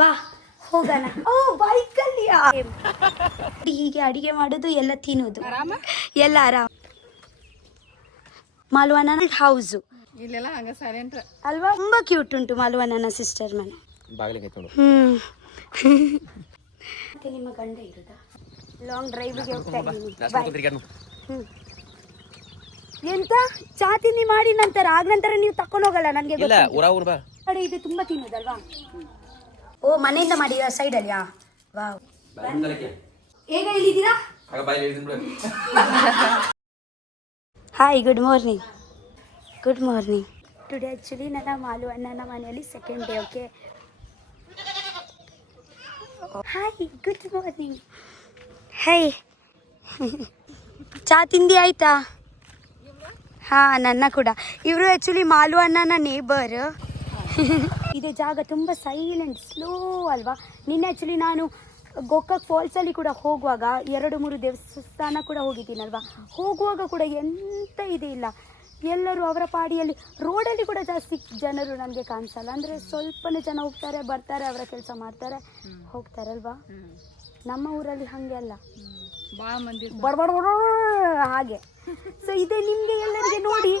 ಬಾ ಹೋಗೋಣ. ಓ ಬೈಕಲ್ಲಿ ಹೀಗೆ ಅಡಿಗೆ ಮಾಡೋದು ಎಲ್ಲ ತಿನ್ನೋದು ಎಲ್ಲ ಆರಾಮ್. ಮಾಲ್ವನ ಹೌಸು ಇಲ್ಲೆಲ್ಲ ಹಂಗ ಸೈಲೆಂಟ್ ಅಲ್ವಾ? ತುಂಬಾ ಕ್ಯೂಟ್ ಉಂಟು ಮಾಲ್ವನ ಸಿಸ್ಟರ್ ಮನೆ. ಮತ್ತೆ ನಿಮ್ಮ ಗಂಡ ಇರುದಾ? ಲಾಂಗ್ ಡ್ರೈವ್ಗೆ ಹೋಗ್ತಾ ಇದ್ದೀನಿ. ಎಂತ ಚಾ ತಿಂಡಿ ಮಾಡಿ ನಂತರ ಆಗ ನಂತರ ನೀವು ತಕೊಂಡು ಹೋಗಲ್ಲ ನನಗೆ ಗೊತ್ತಿಲ್ಲ. ಇದು ತುಂಬಾ ತಿನ್ನೋದಲ್ವಾ? ಓ ಮನೆಯಿಂದ ಮಾಡಿ ಸೈಡ್ ಅಲ್ಲಿಯಾ? ವಾವ್. ಹೇಗ ಹೇಳಿದ್ದೀರಾ? Hi, good morning. Good morning. Today actually ನನ್ನ ಮಾಲು ಅಣ್ಣನ ಮನೆಯಲ್ಲಿ second day. Okay, hi, good morning. Hi. ಚಾ ತಿಂಡಿ ಆಯ್ತಾ? ಹಾಂ, ನನ್ನ ಕೂಡ. ಇವರು ಆ್ಯಕ್ಚುಲಿ ಮಾಲು ಅಣ್ಣನ ನೇಬರ್. ಇದು ಜಾಗ ತುಂಬ ಸೈಲೆಂಟ್, ಸ್ಲೋ ಅಲ್ವಾ? ನಿನ್ನೆ ಆ್ಯಕ್ಚುಲಿ ನಾನು ಗೋಕಾಕ್ ಫಾಲ್ಸಲ್ಲಿ ಕೂಡ ಹೋಗುವಾಗ 2-3 ದೇವಸ್ಥಾನ ಕೂಡ ಹೋಗಿದ್ದೀನಲ್ವಾ? ಹೋಗುವಾಗ ಕೂಡ ಎಂತ ಇದೆ ಇಲ್ಲ, ಎಲ್ಲರೂ ಅವರ ಪಾಡಿಯಲ್ಲಿ. ರೋಡಲ್ಲಿ ಕೂಡ ಜಾಸ್ತಿ ಜನರು ನನಗೆ ಕಾಣಿಸಲ್ಲ. ಅಂದರೆ ಸ್ವಲ್ಪನೇ ಜನ ಹೋಗ್ತಾರೆ ಬರ್ತಾರೆ, ಅವರ ಕೆಲಸ ಮಾಡ್ತಾರೆ ಹೋಗ್ತಾರಲ್ವಾ? ನಮ್ಮ ಊರಲ್ಲಿ ಹಾಗೆ ಅಲ್ಲ, ಬಡ ಹಾಗೆ. ಸೊ ಇದೇ ನಿಮಗೆ ಎಲ್ಲರಿಗೆ ನೋಡಿ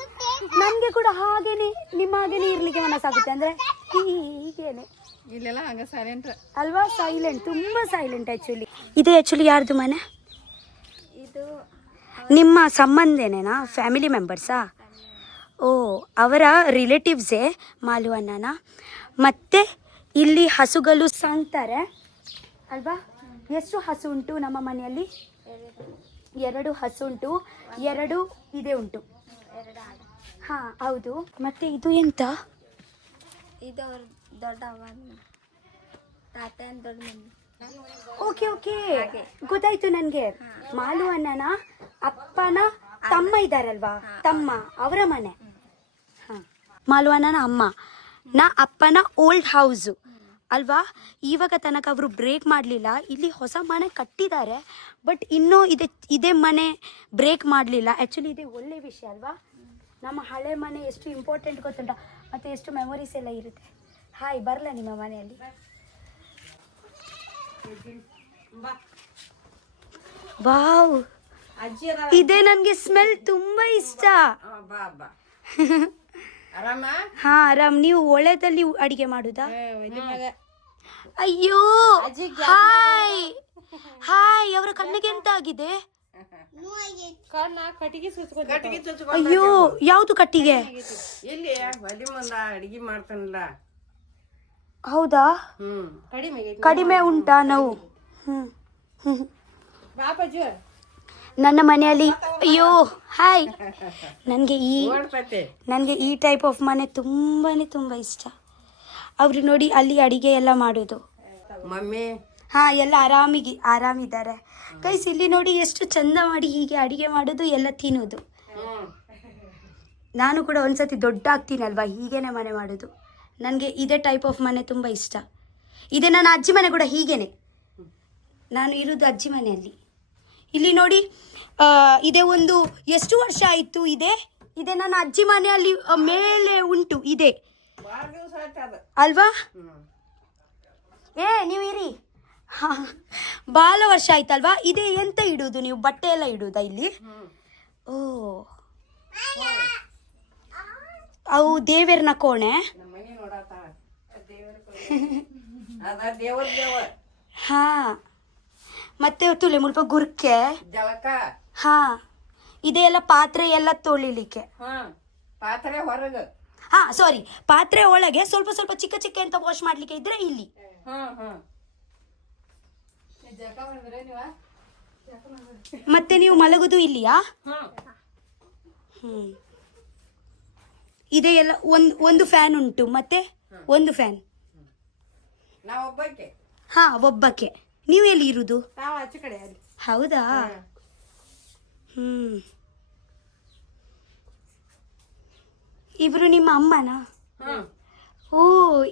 ನನಗೆ ಕೂಡ ಹಾಗೇನೆ ನಿಮ್ಮ ಹಾಗೇನೆ ಇರ್ಲಿಕ್ಕೆ ಮನಸ್ಸಾಗುತ್ತೆ. ಅಂದರೆ ಹೀಗೇನೆ ಇಲ್ಲೆಲ್ಲ ಹಂಗ ಸೈಲೆಂಟ್ ಅಲ್ವಾ? ಸೈಲೆಂಟ್, ತುಂಬ ಸೈಲೆಂಟ್. ಆ್ಯಕ್ಚುಲಿ ಇದು ಆ್ಯಕ್ಚುಲಿ ಯಾರ್ದು ಮನೆ? ಇದು ನಿಮ್ಮ ಸಂಬಂಧೇನೇನಾ? ಫ್ಯಾಮಿಲಿ ಮೆಂಬರ್ಸಾ? ಓ, ಅವರ ರಿಲೇಟಿವ್ಸೇ ಮಾಲು ಅಣ್ಣನ. ಮತ್ತು ಇಲ್ಲಿ ಹಸುಗಳು ಸಾಕ್ತಾರೆ ಅಲ್ವಾ? ಎಷ್ಟು ಹಸು ಉಂಟು ನಮ್ಮ ಮನೆಯಲ್ಲಿ? 2 ಹಸು ಉಂಟು, 2 ಇದೆ ಉಂಟು. ಹಾಂ ಹೌದು. ಮತ್ತು ಇದು ಎಂತ? ಇದು ಅವ್ರ ದೊಡ್ಡ ತಾತ ದೊಡ್ಡ ಮಮ್ಮಿ. ಓಕೆ ಓಕೆ, ಗೊತ್ತಾಯ್ತು ನನಗೆ. ಮಾಲು ಅಣ್ಣನ ಅಪ್ಪನ ತಮ್ಮ ಇದ್ದಾರಲ್ವಾ? ತಮ್ಮ, ಅವರ ಮನೆ. ಹಾಂ, ಮಾಲು ಅಣ್ಣನ ಅಮ್ಮ ಅಪ್ಪನ ಓಲ್ಡ್ ಹೌಸು ಅಲ್ವಾ? ಇವಾಗ ತನಕ ಅವರು ಬ್ರೇಕ್ ಮಾಡಲಿಲ್ಲ. ಇಲ್ಲಿ ಹೊಸ ಮನೆ ಕಟ್ಟಿದ್ದಾರೆ, ಬಟ್ ಇನ್ನೂ ಇದೇ ಮನೆ ಬ್ರೇಕ್ ಮಾಡಲಿಲ್ಲ. ಆ್ಯಕ್ಚುಲಿ ಇದೇ ಒಳ್ಳೆ ವಿಷಯ ಅಲ್ವಾ? ನಮ್ಮ ಹಳೆ ಮನೆ ಎಷ್ಟು ಇಂಪಾರ್ಟೆಂಟ್ ಗೊತ್ತುಂಟ, ಮತ್ತು ಎಷ್ಟು ಮೆಮೊರೀಸ್ ಎಲ್ಲ ಇರುತ್ತೆ. ಹಾಯ್, ಬರಲ್ಲ ನಿಮ್ಮ ಮನೆಯಲ್ಲಿ? ವಾವ್, ಇದೇ ನನಗೆ ಸ್ಮೆಲ್ ತುಂಬ ಇಷ್ಟ. ಹಾ ಆರಾಮ್. ನೀವು ಒಳ್ಳೆದಲ್ಲಿ ಅಡಿಗೆ ಮಾಡುದಾ? ಅಯ್ಯೋ ಹಾಯ್ ಹಾಯ್. ಅವರ ಕಣ್ಣಿಗೆ ಎಂತ ಆಗಿದೆ? ಅಯ್ಯೋ, ಯಾವುದು ಕಟ್ಟಿಗೆ? ಇಲ್ಲಿ ಒಲಿ ಮುಂದ ಅಡಿಗೆ ಮಾಡ್ತಾನಲ್ಲ. ಹೌದಾ? ಕಡಿಮೆ ಉಂಟಾ ನೋವು? ನನ್ನ ಮನೆಯಲ್ಲಿ ಅಯ್ಯೋ ಹಾಯ್. ನನಗೆ ಈ ಟೈಪ್ ಆಫ್ ಮನೆ ತುಂಬ ಇಷ್ಟ. ಅವರು ನೋಡಿ ಅಲ್ಲಿ ಅಡಿಗೆ ಎಲ್ಲ ಮಾಡೋದು. ಮಮ್ಮಿ ಹಾಂ, ಎಲ್ಲ ಆರಾಮಿದ್ದಾರೆ ಗೈಸ್. ಇಲ್ಲಿ ನೋಡಿ ಎಷ್ಟು ಚಂದ ಮಾಡಿ ಹೀಗೆ ಅಡಿಗೆ ಮಾಡೋದು, ಎಲ್ಲ ತಿನ್ನೋದು. ನಾನು ಕೂಡ ಒಂದ್ಸತಿ ದೊಡ್ಡ ಆಗ್ತೀನಲ್ವಾ, ಹೀಗೇನೆ ಮನೆ ಮಾಡೋದು. ನನಗೆ ಇದೇ ಟೈಪ್ ಆಫ್ ಮನೆ ತುಂಬ ಇಷ್ಟ. ಇದೇ ನನ್ನ ಅಜ್ಜಿ ಮನೆ ಕೂಡ ಹೀಗೇನೆ. ನಾನು ಇರೋದು ಅಜ್ಜಿ ಮನೆಯಲ್ಲಿ. ಇಲ್ಲಿ ನೋಡಿ, ಇದೇ ಒಂದು ಎಷ್ಟು ವರ್ಷ ಆಯಿತು ಇದೇ ನನ್ನ ಅಜ್ಜಿ ಮನೆಯಲ್ಲಿ ಮೇಲೆ ಉಂಟು ಇದೆ ಅಲ್ವಾ? ನೀವು ಇರಿ. ಹಾಂ, ಭಾಳ ವರ್ಷ ಆಯ್ತಲ್ವಾ? ಇದೇ ಎಂತ ಇಡೋದು ನೀವು? ಬಟ್ಟೆ ಎಲ್ಲ ಇಡೋದಾ ಇಲ್ಲಿ? ಓ, ಅವು ದೇವರನ ಕೋಣೆ. ಹಾಂ, ಮತ್ತೆ ತುಲೆ ಮುಲ್ಪ ಗುರ್ಕೆ. ಹಾಂ, ಇದೆಲ್ಲ ಪಾತ್ರೆ ಎಲ್ಲ ತೊಳಿಲಿಕ್ಕೆ. ಪಾತ್ರೆ ಹೊರಗೆ. ಹಾಂ ಸಾರಿ, ಪಾತ್ರೆ ಒಳಗೆ ಸ್ವಲ್ಪ ಚಿಕ್ಕ ಅಂತ ವಾಶ್ ಮಾಡ್ಲಿಕ್ಕೆ ಇದ್ರೆ ಇಲ್ಲಿ. ಮತ್ತೆ ನೀವು ಮಲಗುದು ಇಲ್ಲಿಯಾ? ಇದೆ ಎಲ್ಲ ಒಂದು ಫ್ಯಾನ್ ಉಂಟು, ಮತ್ತೆ ಒಂದು ಫ್ಯಾನ್. ಹಾಂ, ಒಬ್ಬಕ್ಕೆ. ನೀವು ಎಲ್ಲಿ ಇರುವುದು? ಆಚೆ ಕಡೆ. ಹೌದಾ? ಇವರು ನಿಮ್ಮ ಅಮ್ಮನಾ? ಓ,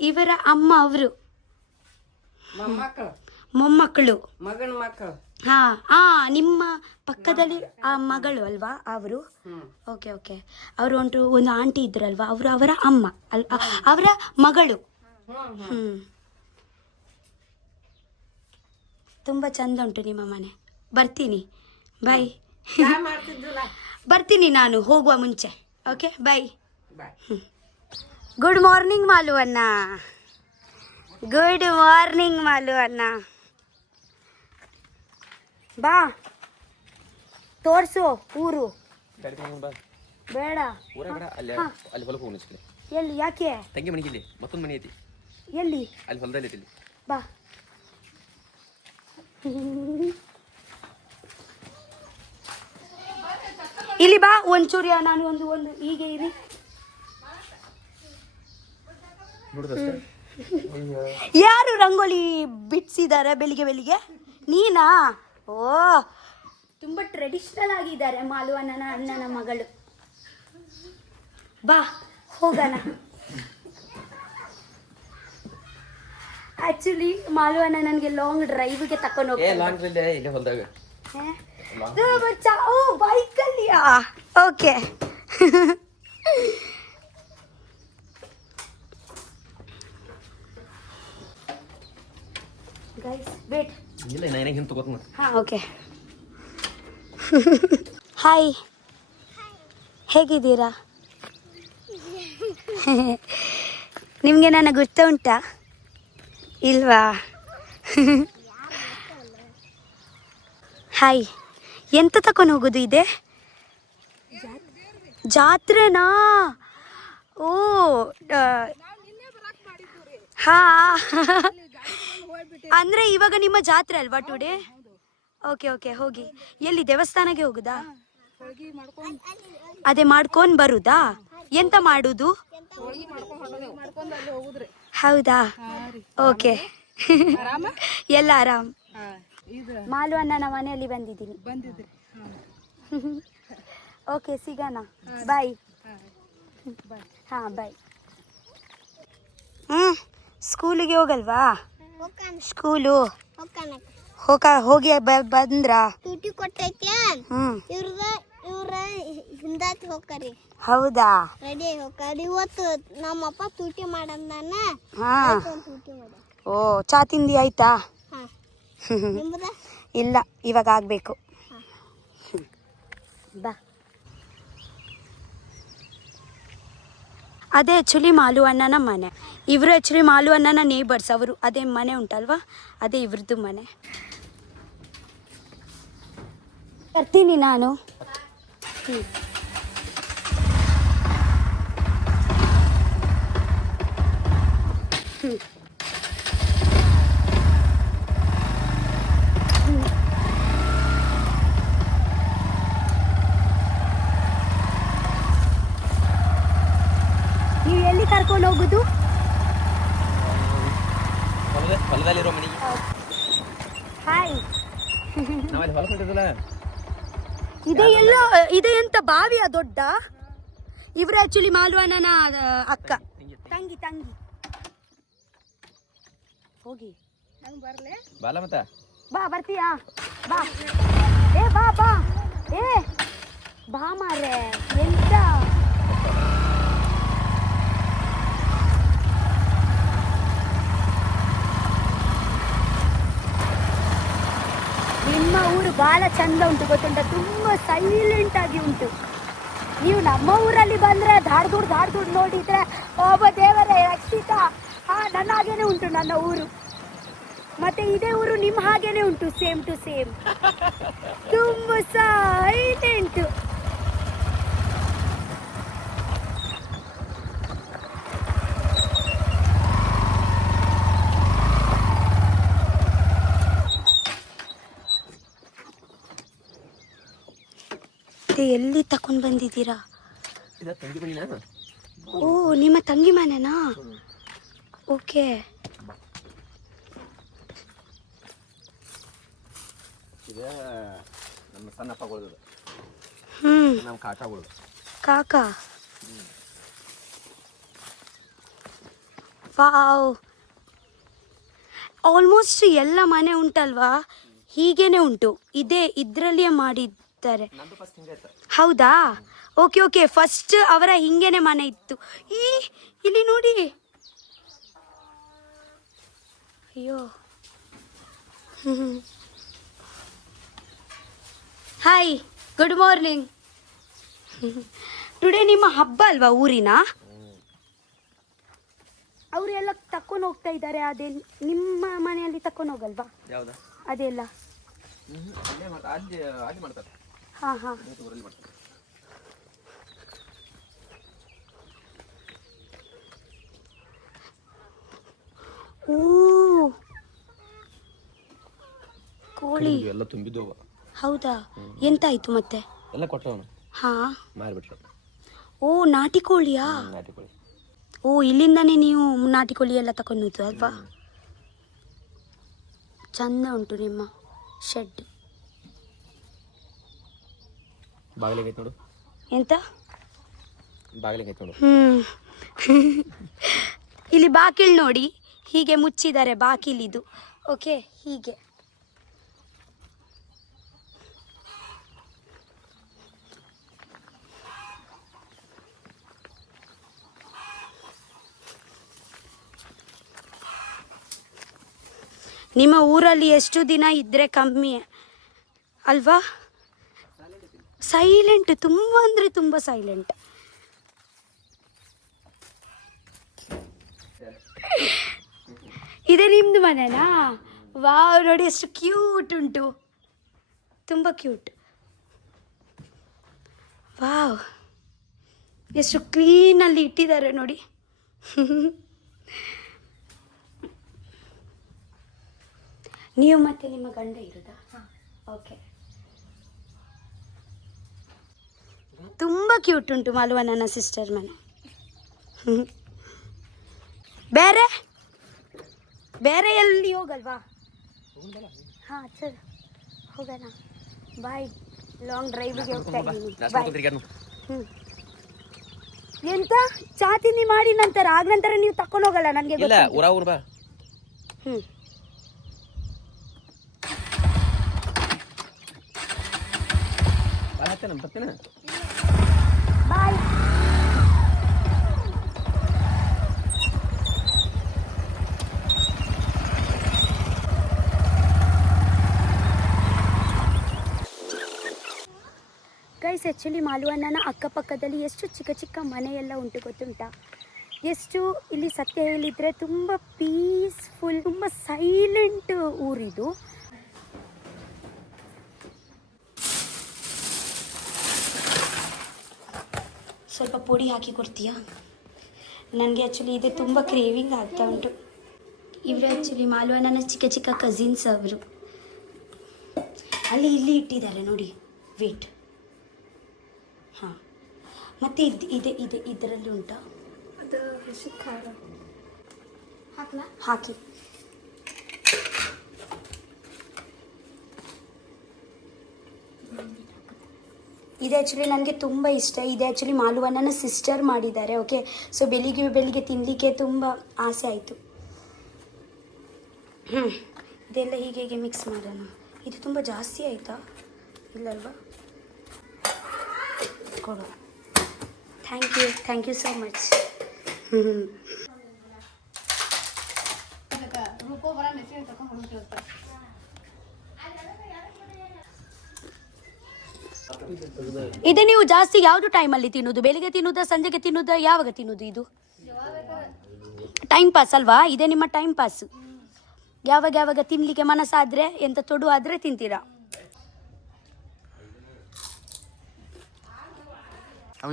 ಇವರ ಅಮ್ಮ. ಅವರು ಮೊಮ್ಮಕ್ಕಳು, ಮಗನ ಮಕ್ಕಳು. ನಿಮ್ಮ ಪಕ್ಕದಲ್ಲಿ ಆ ಮಗಳು ಅಲ್ವಾ ಅವರು? ಓಕೆ. ಅವರು ಒಂದು ಆಂಟಿ ಇದ್ರಲ್ವಾ, ಅವರು ಅವರ ಅಮ್ಮ ಅವರ ಮಗಳು. ತುಂಬ ಚಂದ ಉಂಟು ನಿಮ್ಮ ಮನೆ. ಬರ್ತೀನಿ, ಬಾಯ್. ಚಾ ಮಾಡ್ತಿದ್ರಲ್ಲ. ಬರ್ತೀನಿ ನಾನು ಹೋಗುವ ಮುಂಚೆ. ಓಕೆ, ಬಾಯ್. ಬಾಯ್. ಗುಡ್ ಮಾರ್ನಿಂಗ್ ಮಾಲು ಅಣ್ಣ. ಗುಡ್ ಮಾರ್ನಿಂಗ್ ಮಾಲು ಅಣ್ಣ. ಬಾ ತೋರ್ಸು ಊರು. ಬೇಡ. ಎಲ್ಲಿ? ಯಾಕೆ? ತಂಗಿ ಮನೆಗೆ ಇಲ್ಲಿ ಮತ್ತೊಂದು ಮನೆ ಐತಿ. ಎಲ್ಲಿ? ಅಲ್ಲಿ ಹೊಲದಲ್ಲಿ ಐತಿ. ಬಾ. ಇಲ್ಲಿ ಬಾ ಒಂಚೂರಿಯ ನಾನು ಒಂದು ಹೀಗೆ ಇರಿ. ಯಾರು ರಂಗೋಲಿ ಬಿಡಿಸಿದ್ದಾರೆ ಬೆಳಿಗ್ಗೆ? ನೀನಾ? ಓ, ತುಂಬ ಟ್ರೆಡಿಷನಲ್ ಆಗಿದ್ದಾರೆ ಮಾಲು ಅಣ್ಣನ ಮಗಳು. ಬಾ ಹೋಗೋಣ. ಆಕ್ಚುಲಿ ಮಾಲು ಅಣ್ಣ ನನಗೆ ಲಾಂಗ್ ಡ್ರೈವ್ಗೆ ತಕೊಂಡು ಹೋಗ್ತಾರೆ. ಓ, ಬೈಕಲ್ಲಿಯಾ? ಓಕೆ. Guys wait. ಇಲ್ಲ ನಾನು ಹಿಂದೆ ತಗೋತೀನಿ. ಹಾಂ, ಓಕೆ. ಹಾಯ್, ಹೇಗಿದ್ದೀರಾ? ನಿಮಗೆ ನನ್ನ ಗುರ್ತ ಉಂಟಾ ಇಲ್ವಾ? ಹಾಯ್, ಎಂತ ತಕೊಂಡು ಹೋಗೋದು ಇದೆ? ಜಾತ್ರೆನಾ? ಓ, ಹಾ. ಅಂದರೆ ಇವಾಗ ನಿಮ್ಮ ಜಾತ್ರೆ ಅಲ್ವಾ ಟುಡೇ? ಓಕೆ ಓಕೆ, ಹೋಗಿ. ಎಲ್ಲಿ ದೇವಸ್ಥಾನಕ್ಕೆ ಹೋಗುದಾ? ಅದೇ ಮಾಡ್ಕೊಂಡು ಬರುದಾ? ಎಂತ ಮಾಡುದು? ಹೌದಾ? ಓಕೆ. ಎಲ್ಲ ಆರಾಮ್. ಮಾಲು ಅಣ್ಣನ ಮನೆಯಲ್ಲಿ ಬಂದಿದ್ದೀನಿ. ಓಕೆ, ಸಿಗೋಣ. ಬಾಯ್. ಹಾಂ, ಬಾಯ್. ಸ್ಕೂಲಿಗೆ ಹೋಗಲ್ವಾ? ಸ್ಕೂಲು ಹೋಗಿ ಬಂದ್ರಾ? ಟೂಟಿ ಕೊಟ್ಟೈತೆ. ಇವ್ರ ಹಿಂದಾತಿ ಹೋಗ್ರಿ. ಹೌದಾ? ರೆಡಿ ಹೋಗ್ರಿ. ಇವತ್ತು ನಮ್ಮಪ್ಪ ಟೂಟಿ ಮಾಡಂದಾನ. ಟೂಟಿ ಮಾಡ. ಓ, ಚಾ ತಿಂಡಿ ಆಯ್ತಾ? ನಿಮ್ಮದ? ಇಲ್ಲ, ಇವಾಗ ಆಗ್ಬೇಕು. ಬಾ. ಅದೇ ಆ್ಯಕ್ಚುಲಿ ಮಾಲು ಅಣ್ಣನ ಮನೆ. ಇವರು ಆ್ಯಕ್ಚುಲಿ ಮಾಲು ಅಣ್ಣನ ನೇಬರ್ಸ್. ಅವರು ಅದೇ ಮನೆ ಉಂಟಲ್ವಾ, ಅದೇ ಇವ್ರದ್ದು ಮನೆ. ಬರ್ತೀನಿ ನಾನು. ನೀವು ಎಲ್ಲಿ ಕರ್ಕೊಂಡು ಹೋಗುದು? ಹೊಲದಲ್ಲಿರೋ ಮನೆಗೆ. ಹಾಯ್. ನಾವಲ್ಲಿ ಹೊಲ ಕಟ್ಟಿದ್ವಲ್ಲ. ಇದೆ ಎಂತ ಬಾವಿಯ ದೊಡ್ಡ? ಇವರು ಆಕ್ಚುಲಿ ಮಾಲು ಅಣ್ಣನ ಅಕ್ಕ, ತಂಗಿ. ಹೋಗಿ ಬರ್ಲೆ? ಬಾಲ ಮತ್ತ ಬಾ. ಬರ್ತೀಯಾ? ಬಾ. ಬಾ. ಬಾ ಮಾರೆ. ಎಂತ ನಿಮ್ಮ ಊರು ಬಹಳ ಚಂದ ಉಂಟು, ಗೊತ್ತುಂಟ? ತುಂಬ ಸೈಲೆಂಟ್ ಆಗಿ ಉಂಟು. ನೀವು ನಮ್ಮ ಊರಲ್ಲಿ ಬಂದ್ರೆ ಧಾಡ್ದುಡ್ ನೋಡಿದ್ರೆ ಒಬ್ಬ ದೇವರೇ ರಕ್ಷಿತ. ನನ್ನ ಹಾಗೇನೆ ಉಂಟು ನನ್ನ ಊರು. ಮತ್ತೆ ಇದೇ ಊರು ನಿಮ್ಮ ಹಾಗೇನೆ ಉಂಟು, ಸೇಮ್ ಟು ಸೇಮ್. ತುಂಬ ಸೈಲೆಂಟ್. ಎಲ್ಲಿ ತಕೊಂಡ್ ಬಂದಿದ್ದೀರಾ? ಓ, ನಿಮ್ಮ ತಂಗಿ ಮನೆನಾ? ಓಕೆ. ನಮ್ಮ ಸಣ್ಣಪ್ಪಗಳು, ನಮ್ಮ ಕಾಕಾಗಳು. ಕಾಕಾ? ವಾವ್. ಆಲ್ಮೋಸ್ಟ್ ಎಲ್ಲ ಮನೆ ಉಂಟಲ್ವಾ ಹೀಗೇನೆ ಉಂಟು. ಇದ್ರಲ್ಲಿಯೇ ಮಾಡಿದ್ದಾರೆ. ಹೌದಾ? ಓಕೆ. ಫಸ್ಟ್ ಅವರ ಹಿಂಗೇನೆ ಮನೆ ಇತ್ತು. ಇಲ್ಲಿ ನೋಡಿ. ಅಯ್ಯೋ. Hi, good morning. ಟುಡೇ ನಿಮ್ಮ ಹಬ್ಬ ಅಲ್ವಾ ಊರಿನ? ಅವರೆಲ್ಲ ತಕೊಂಡು ಹೋಗ್ತಾ ಇದ್ದಾರೆ. ಅದೇ ನಿಮ್ಮ ಮನೆಯಲ್ಲಿ ತಕೊಂಡು ಹೋಗಲ್ವಾ ಯಾವ್ದಾ? ಅದೆಲ್ಲ? ಅಲ್ಲಿ ಮಾಡ್ತಾರೆ. ಹಾಂ ಹಾಂ. ಊರಲ್ಲಿ ಮಾಡ್ತಾರೆ. ಓ, ಕೋಳಿ ಎಲ್ಲ ತುಂಬಿದ್ದವ. ಹೌದಾ? ಎಂತಾಯ್ತು ಮತ್ತೆ? ಎಲ್ಲ ಕೊಟ್ಟವನು. ಹಾ, ಮಾರಿಬಿಟ್ರು. ಓ, ನಾಟಿ ಕೋಳಿಯಾ? ನಾಟಿ ಕೋಳಿ. ಓ, ಇಲ್ಲಿಂದಾನೇ ನೀವು ನಾಟಿ ಕೋಳಿ ಎಲ್ಲ ತಗೊಂಡು ಅಲ್ವಾ? ಚಂದ ಉಂಟು ನಿಮ್ಮ ಶೆಡ್. ಬಾಗಿಲಿಗೆ ನೋಡು. ಎಂತ ಬಾಗಿಲಿಗೆ ನೋಡು. ಇಲ್ಲಿ ಬಾಕಿಲ್ ನೋಡಿ, ಹೀಗೆ ಮುಚ್ಚಿದ್ದಾರೆ ಬಾಕಿಲಿದು. ಓಕೆ, ಹೀಗೆ. ನಿಮ್ಮ ಊರಲ್ಲಿ ಎಷ್ಟು ದಿನ ಇದ್ರೆ ಕಮ್ಮಿ ಅಲ್ವಾ? ಸೈಲೆಂಟ್, ತುಂಬ ಅಂದರೆ ತುಂಬ ಸೈಲೆಂಟ್. ಇದೇ ನಿಮ್ದು ಮನೆನಾ? ವಾವ್, ನೋಡಿ ಎಷ್ಟು ಕ್ಯೂಟ್ ಉಂಟು, ತುಂಬ ಕ್ಯೂಟ್. ವಾವ್, ಎಷ್ಟು ಕ್ಲೀನಲ್ಲಿ ಇಟ್ಟಿದ್ದಾರೆ ನೋಡಿ. ನೀವು ಮತ್ತೆ ನಿಮ್ಮ ಗಂಡ ಇರೋದಾ? ಓಕೆ. ತುಂಬ ಕ್ಯೂಟ್ ಉಂಟು ಮಾಲುವ, ನನ್ನ ಸಿಸ್ಟರ್ ಮನೆ. ಬೇರೆ ಬೇರೆ ಎಲ್ಲಿ ಹೋಗಲ್ವಾ? ಹಾಂ, ಸರಿ ಹೋಗೋಣ. ಬಾಯ್. ಲಾಂಗ್ ಡ್ರೈವಿಗೆ ಹೋಗ್ತಾ ಇದ್ದೀನಿ. ಬಾಯ್. ಎಂತ ಚಾ ತಿಂಡಿ ಮಾಡಿ ನಂತರ ಆಗ ನಂತರ ನೀವು ತಕೊಂಡು ಹೋಗಲ್ಲ ನನಗೆ? ಇಲ್ಲ, ಊರ ಬಾ. ಬಾಯ್. ಗೈಸ್, ಆ್ಯಕ್ಚುಲಿ ಮಾಲುವಣ್ಣನ ಅಕ್ಕಪಕ್ಕದಲ್ಲಿ ಎಷ್ಟು ಚಿಕ್ಕ ಚಿಕ್ಕ ಮನೆಯೆಲ್ಲ ಉಂಟು ಗೊತ್ತುಂಟಾ? ಎಷ್ಟು ಇಲ್ಲಿ ಸತ್ಯ ಹೇಳಿದರೆ ತುಂಬ ಪೀಸ್ಫುಲ್, ತುಂಬ ಸೈಲೆಂಟ್ ಊರಿದು. ಸ್ವಲ್ಪ ಪುಡಿ ಹಾಕಿ ಕೊಡ್ತೀಯಾ? ನನಗೆ ಆ್ಯಕ್ಚುಲಿ ಇದೆ ತುಂಬ ಕ್ರೇವಿಂಗ್ ಆಗ್ತಾ ಉಂಟು. ಇವರು ಆ್ಯಕ್ಚುಲಿ ಮಾಲುವಣ್ಣನ ಚಿಕ್ಕ ಚಿಕ್ಕ ಕಸಿನ್ಸ್ ಅವರು. ಅಲ್ಲಿ ಇಲ್ಲಿ ಇಟ್ಟಿದ್ದಾರೆ ನೋಡಿ, ವೇಟ್. ಹಾಂ, ಮತ್ತು ಇದರಲ್ಲಿ ಉಂಟಾ? ಅದು ಹೆಸರು ಖಾರ ಹಾಕಲ? ಹಾಕಿ. ಇದು ಆ್ಯಕ್ಚುಲಿ ನನಗೆ ತುಂಬ ಇಷ್ಟ. ಇದು ಆ್ಯಕ್ಚುಲಿ ಮಾಲುವಣ್ಣನ ಸಿಸ್ಟರ್ ಮಾಡಿದ್ದಾರೆ. ಓಕೆ, ಸೊ ಬೆಳಿಗ್ಗೆ ತಿನ್ನಲಿಕ್ಕೆ ತುಂಬ ಆಸೆ ಆಯಿತು. ಇದೆಲ್ಲ ಹೀಗೆ ಮಿಕ್ಸ್ ಮಾಡೋಣ. ಇದು ತುಂಬ ಜಾಸ್ತಿ ಆಯಿತಾ? ಇಲ್ಲಲ್ವಾ? ಕೊಡು. Thank you so much. ಇದು ನೀವು ಜಾಸ್ತಿ ಯಾವುದು ಟೈಮಲ್ಲಿ ತಿನ್ನೋದು? ಬೆಳಿಗ್ಗೆ ತಿನ್ನೋದಾ, ಸಂಜೆಗೆ ತಿನ್ನೋದಾ, ಯಾವಾಗ ತಿನ್ನೋದು? ಇದು ಟೈಮ್ ಪಾಸ್ ಅಲ್ವಾ? ಇದೇ ನಿಮ್ಮ ಟೈಮ್ ಪಾಸ್. ಯಾವಾಗ ತಿನ್ನಲಿಕ್ಕೆ ಮನಸ್ಸಾದರೆ, ಎಂತ ತೊಡು ಆದರೆ ತಿಂತೀರಾ.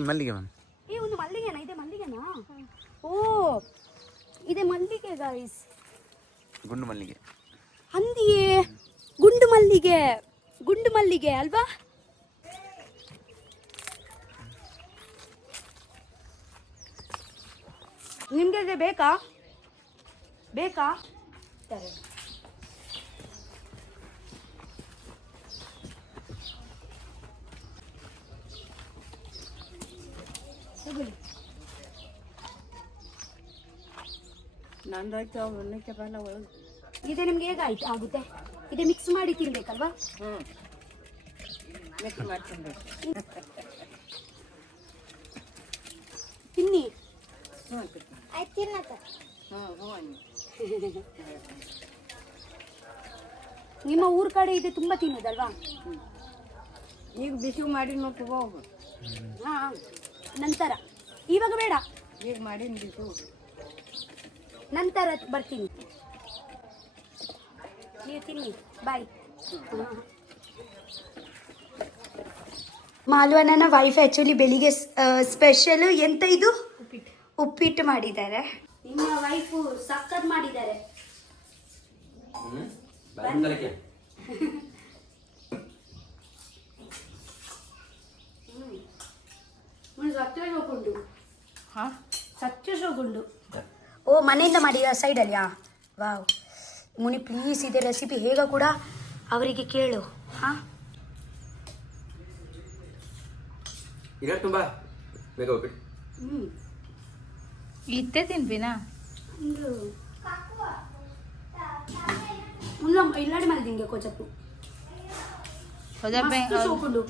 ಮಲ್ಲಿಗೆ ಒಂದು ಮಲ್ಲಿಗೆನಾ? ಇದೆ ಮಲ್ಲಿಗೆನಾ? ಓ, ಇದೆ ಮಲ್ಲಿಗೆ ಗಾಯ್ಸ್. ಗುಂಡು ಮಲ್ಲಿಗೆ. ಹಂದಿಯೇ, ಗುಂಡು ಮಲ್ಲಿಗೆ ಅಲ್ವಾ? ನಿಮಗೆ ಇದು ಬೇಕಾ? ಸರಿ. ನಂದಾಯ್ತು, ಅವನ್ನಕ್ಕೆ ಬಲ್ಲ ಒಳಗೆ. ಇದೆ ನಿಮ್ಗೆ ಹೇಗಾಯ್ತು ಆಗುತ್ತೆ? ಇದೆ ಮಿಕ್ಸ್ ಮಾಡಿ ತಿನ್ಬೇಕಲ್ವಾ? ಮಿಕ್ಸ್ ಮಾಡಿ ತಿನ್ಬೇಕು. ತಿನ್ನಿ. ಆಯ್ತು, ತಿನ್ನತ್ತ. ನಿಮ್ಮ ಊರ ಕಡೆ ಇದೆ ತುಂಬ ತಿನ್ನೋದಲ್ವಾ? ಈಗ ಬಿಸಿ ಮಾಡಿ ನೋಡಿ ಹೋಗು. ಹಾಂ, ನಂತರ ಇವಾಗ ಬೇಡ, ಈಗ ಮಾಡಿನ ಬಿಸಿ ನಂತರ ಬರ್ತೀನಿ. ನೀವು ತಿನ್ನಿ, ಬಾಯ್. ಮಾಲು ನನ್ನ ವೈಫ್ ಆ್ಯಕ್ಚುಲಿ ಬೆಳಿಗ್ಗೆ ಸ್ಪೆಷಲ್ ಎಂತ ಇದು ಉಪ್ಪಿಟ್ಟು ಮಾಡಿದ್ದಾರೆ. ನಿಮ್ಮ ವೈಫು ಸಕ್ಕತ್ ಮಾಡಿದ್ದಾರೆ. ಸಚ್ಚೋಗುಂಡು ಓ ಮನೆಯಿಂದ ಮಾಡಿ ಸೈಡಲ್ಲಿಯಾ? ವಾವ್ ಮುನಿ ಪ್ಲೀಸ್ ಇದೆ ರೆಸಿಪಿ ಹೇಗ ಕೂಡ ಅವರಿಗೆ ಕೇಳು. ಹಾಂ ತುಂಬಾ ಬೇಗ ಹೋಗ್ಬಿಟ್ಟು ಇತ್ತೆ ತಿನ್ಬಿನಾ ಇಲ್ಲಾಡಿ ಮಾಡಿದೆ ಹಿಂಗೆ ಕೊಚ್ಚಪ್ಪು ಹೋದಪ್ಪೆ ಸೋಕೊಂಡು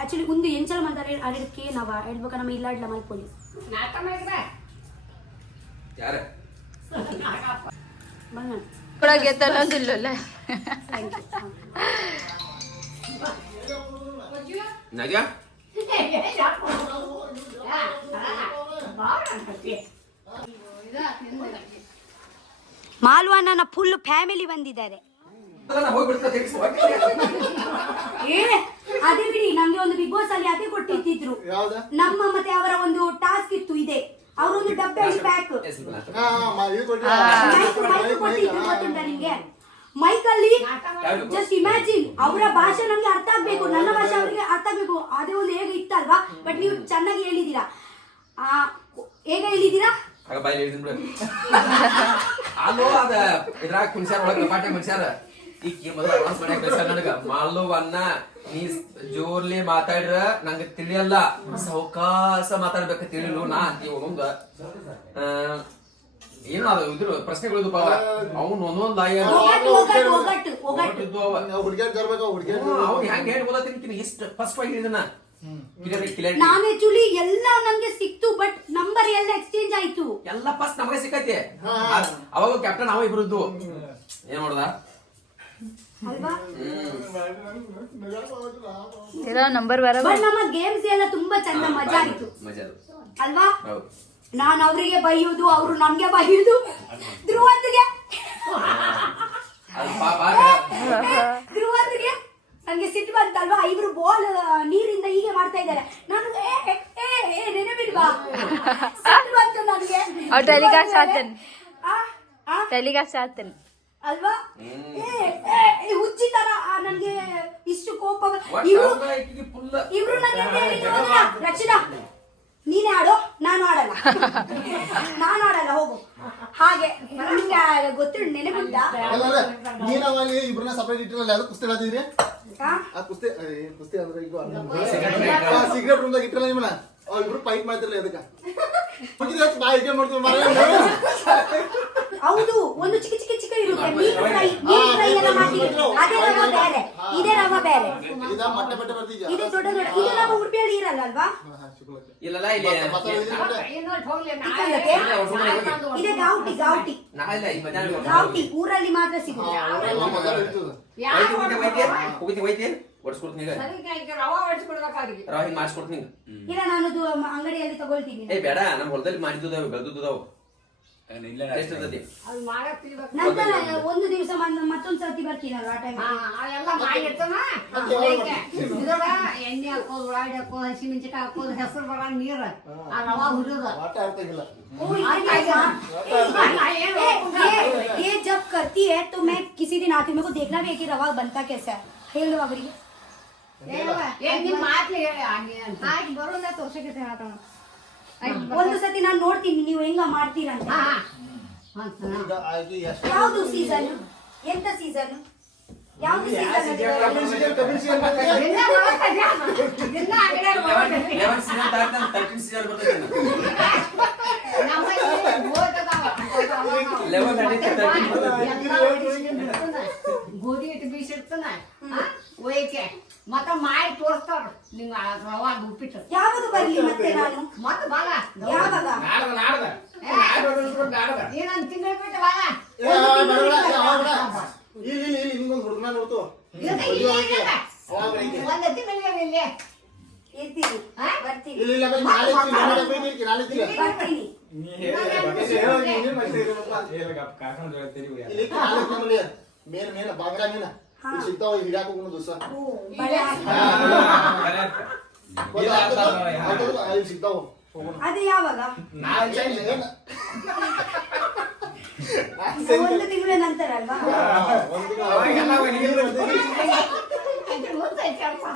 ಆಕ್ಚುಲಿ ಒಂದು ಎಂಚಲ ಮಾಡ್ತಾರೆ ಅದಕ್ಕೆ ನಾವ ಹೇಳ್ಬೇಕ ನಮ್ಮ ಇಲ್ಲಾಡ್ಲ ಮಲ್ಪೊಲಿ ಯಾರ ಬಣ್ಣ ಒಳಗೆ ತಲೋದಿಲ್ಲ ನಗ್ಯಾ ಮಾಲ್ವಾ ನನ್ನ ಫುಲ್ ಫ್ಯಾಮಿಲಿ ಬಂದಿದ್ದಾರೆ. ಅದೇ ಬಿಡಿ, ನಮ್ಗೆ ಒಂದು ಬಿಗ್ ಬಾಸ್ ಅಲ್ಲಿ ಅದೇ ಕೊಟ್ಟಿದ್ರು. ನಮ್ಮ ಮತ್ತೆ ಅವರ ಒಂದು ಟಾಸ್ಕ್ ಇತ್ತು ಇದೆ. ಅವರೊಂದು ಡಬ್ಬೆಯಲ್ಲಿ ಪ್ಯಾಕ್ ಗೊತ್ತುಂಟ ನಿಮ್ಗೆ? ಮೈಕ್ ಅಲ್ಲಿ ಜಸ್ಟ್ ಇಮ್ಯಾಜಿನ್ ಅವರ ಭಾಷೆ ನಮ್ಗೆ ಅರ್ಥ ಆಗ್ಬೇಕು, ನನ್ನ ಭಾಷೆ ಅವರಿಗೆ ಅರ್ಥ ಆಗ್ಬೇಕು. ಅದೇ ಒಂದು ಹೇಗೆ ಇತ್ತಲ್ವಾ? ಬಟ್ ನೀವು ಚೆನ್ನಾಗಿ ಹೇಳಿದೀರಾ. ಹೇಗೆ ಹೇಳಿದೀರಾ? ಅಲ್ಲೋ ಅದ ಇದ್ರಾಗ ಕುಣಿಸ್ಯಾರ ಒಳಗ ಪಾಠ ಮನುಷ್ಯಾರ ಈಗ ಮೊದಲು ಅಡ್ವಾನ್ಸ್ ಮಾಡ್ಯಾಕ ಕಳ್ಸ್ಯಾರ ನನಗ ಮಾಲೋವನ್ನ ನೀ ಜೋರ್ಲಿ ಮಾತಾಡ್ರ ನಂಗೆ ತಿಳಿಯಲ್ಲ, ಸಾವಕಾಶ ಮಾತಾಡ್ಬೇಕ ತಿಳಿಲು ನಾ ಅಂತೀವಿ. ಒಂದೊಂದ ಏನು ಅದು ಇದ್ರ ಪ್ರಶ್ನೆಗಳು ಅವ್ನು ಒಂದೊಂದ್ ಅವ್ನು ಹೆಂಗ್ ಹೇಳಿ ಓದತೀನಿ ಇಷ್ಟ ಫಸ್ಟ್ ಆಗಿ ಹೇಳಿದನ. ನಾನು ಆಕ್ಚುಲಿ ಎಲ್ಲ ನಮ್ಗೆ ಸಿಕ್ತು, ಬಟ್ ನಂಬರ್ ಎಲ್ಲ ಎಕ್ಸ್ಚೇಂಜ್ ಆಯ್ತು. ಎಲ್ಲ ಫಸ್ಟ್ ನಮಗೆ ಸಿಕ್ಕೈತೆ. ಅವಾಗ ಕ್ಯಾಪ್ಟನ್ ಅವ ಇಬ್ರದ್ದು ಏನ್ ನೋಡ್ದ ಅಲ್ವಾ? ನಂಬರ್ ಬರ ನಮ್ಮ ಗೇಮ್ಸ್ ಎಲ್ಲ ತುಂಬಾ ಚಂದ ಮಜಾ ಆಯ್ತು ಅಲ್ವಾ? ನಾನು ಅವರಿಗೆ ಬೈಯುವುದು, ಅವರು ನಮ್ಗೆ ಬೈಯುವುದು. ಧ್ರುವಂತಿಗೆ ನಂಗೆ ಸಿಟ್ಟು ಬಂತಲ್ವಾ? ಇಬ್ರು ಬಾಲ್ ನೀರಿಂದ ಹೀಗೆ ಮಾಡ್ತಾ ಇದ್ದಾರೆ. ನಾನು ನೆನಪಿಲ್ವಾ? ಸಿಟ್ಟು ಬಂತು ನನಗೆ. ಟೆಲಿಕಾಸ್ಟ್ ಆಗ್ತೇನೆ ಅಲ್ವಾ? ಹುಚ್ಚಿ ತರ ನನ್ಗೆ ಇಷ್ಟು ಕೋಪ. ಇವ್ರು ನನಗೆ ರಚಿತಾ ನೀನೇ ಆಡೋ, ನಾನು ಆಡಲ್ಲ ಹೋಗು. ಹಾಗೆ ನಿಮ್ಗೆ ಗೊತ್ತಿಲ್ಲ, ನೆನಪಿಲ್ಲ. ಇಬ್ರನ್ನ ಸಪರೇಟ್ ಇಟ್ಟಿರಲ್ಲ, ಅದು ಕುಸ್ತಿ ಆಡಿದ್ರಿ. ಕುಸ್ತಿ ಅಂದ್ರೆ ಈಗ ಸಿಗರೇಟ್ ರೂಮ್ದಾಗ ಇಟ್ಟಿರಲ್ಲ ನಿಮ್ಮನ್ನ, ಇಬ್ರು ಫೈಟ್ ಮಾಡ್ತಿರ್ಲಿ. ಅದಕ್ಕೆ ಹೌದು, ಒಂದು ಚಿಕ್ಕ ಇರುತ್ತೆ. ಮೀನ್ ಫ್ರೈ ಎಲ್ಲ ಮಾಡ್ತಿದ್ರು. ಅದೇ ರವ ಬೇರೆ, ಇದೇ ರವ ಬೇರೆ. ಇದು ದೊಡ್ಡ ಇದು ನಮ್ಮ ಉಡುಪಿಯಲ್ಲಿ ಇರಲ್ಲ ಅಲ್ವಾ? ಇದೆ ಗಾವಟಿ ಊರಲ್ಲಿ ಮಾತ್ರ ಸಿಗುತ್ತೆ. ಇಲ್ಲ, ನಾನು ಅಂಗಡಿಯಲ್ಲಿ ತಗೊಳ್ತೀನಿ. ಬೇಡ, ನಮ್ಮ ಹೊಲದಲ್ಲಿ ಮಾಡಿದ್ದು ಬೆಳೆದುದಾವು. ನಂತರ ಒಂದು ದಿವಸ ಮತ್ತೊಂದ್ ಸರ್ತಿ ಬರ್ತೀನಲ್ಲ, ಆ ಟೈಮ್ ಎಣ್ಣೆ ಹಾಕೋದು, ಉಳ್ಳಾಗಡ್ಡಿ ಹಾಕೋದು, ಹಸಿಮೆಣಸಿನಕಾಯಿ ಹಾಕೋದು, ಹೆಸರು ಬರ ನೀರು ರವಾ ಹುಡುಗ. ये जब करती है तो मैं किसी दिन आती हूँ, मेरे को देखना भी है कि रवा बनता कैसा है. ಹೇಳು ಅವರಿಗೆ. ಬರೋದ ತೋರ್ಸಕ್ಕೆ ಒಂದು ಸತಿ ನಾನು ನೋಡ್ತೀನಿ ನೀವು ಹೆಂಗ ಮಾಡ್ತೀರಾ ಅಂತ. ಯಾವ್ದು ಸೀಸನ್? ಎಂತ ಸೀಸನ್? ಯಾವ್ದು ಗೋಧಿ ಹಿಟ್ಟು ಬೀಸಿರ್ತಾನ ಒಯ್ಕೆ ಮತ್ತ ಮಾಡಿ ತೋರಿಸ್ತಾರ ನಿಂಗ ರವಾ ಉಪ್ಪಿಟ್ಟು. ಯಾವಾಗ ಬರ್ಲಿ ಮತ್ತೆ ನಾನು? ಮತ್ತ ಬಾಗ ಯಾವಾಗ? ಏನಂತ ತಿಂಗಳು ಬಿಟ್ಟು ಬಾಗ. ನೋಡ್ತು ಒಂದು ತಿಂಗಳಿಗೆ ಇಲ್ಲೇ ಇರ್ತೀನಿ ಬರ್ತೀನಿ ಇಲ್ಲ ಇಲ್ಲ ನಾಳೆ ನಾಳೆ ಬರ್ತೀನಿ ಮೇನ್ ಮೇನ್ ಬಾಂಗ್ರಾ ಮೇನ ಸಿಗ್ತಾವ ಹಿಡಿಯಾಕ ಹೋಗೋಣ ದೋಸ ಬಳೆ ಅಲ್ಲಿ ಸಿಗ್ತಾವ ಹೋಗೋಣ ಅದು ಯಾವಾಗ ಒಂದು ತಿಂಗಳ ನಂತರ ಅಲ್ವಾ ಒಂದು ಇದು ಗೊತ್ತೈತೆ ಅಪ್ಪ.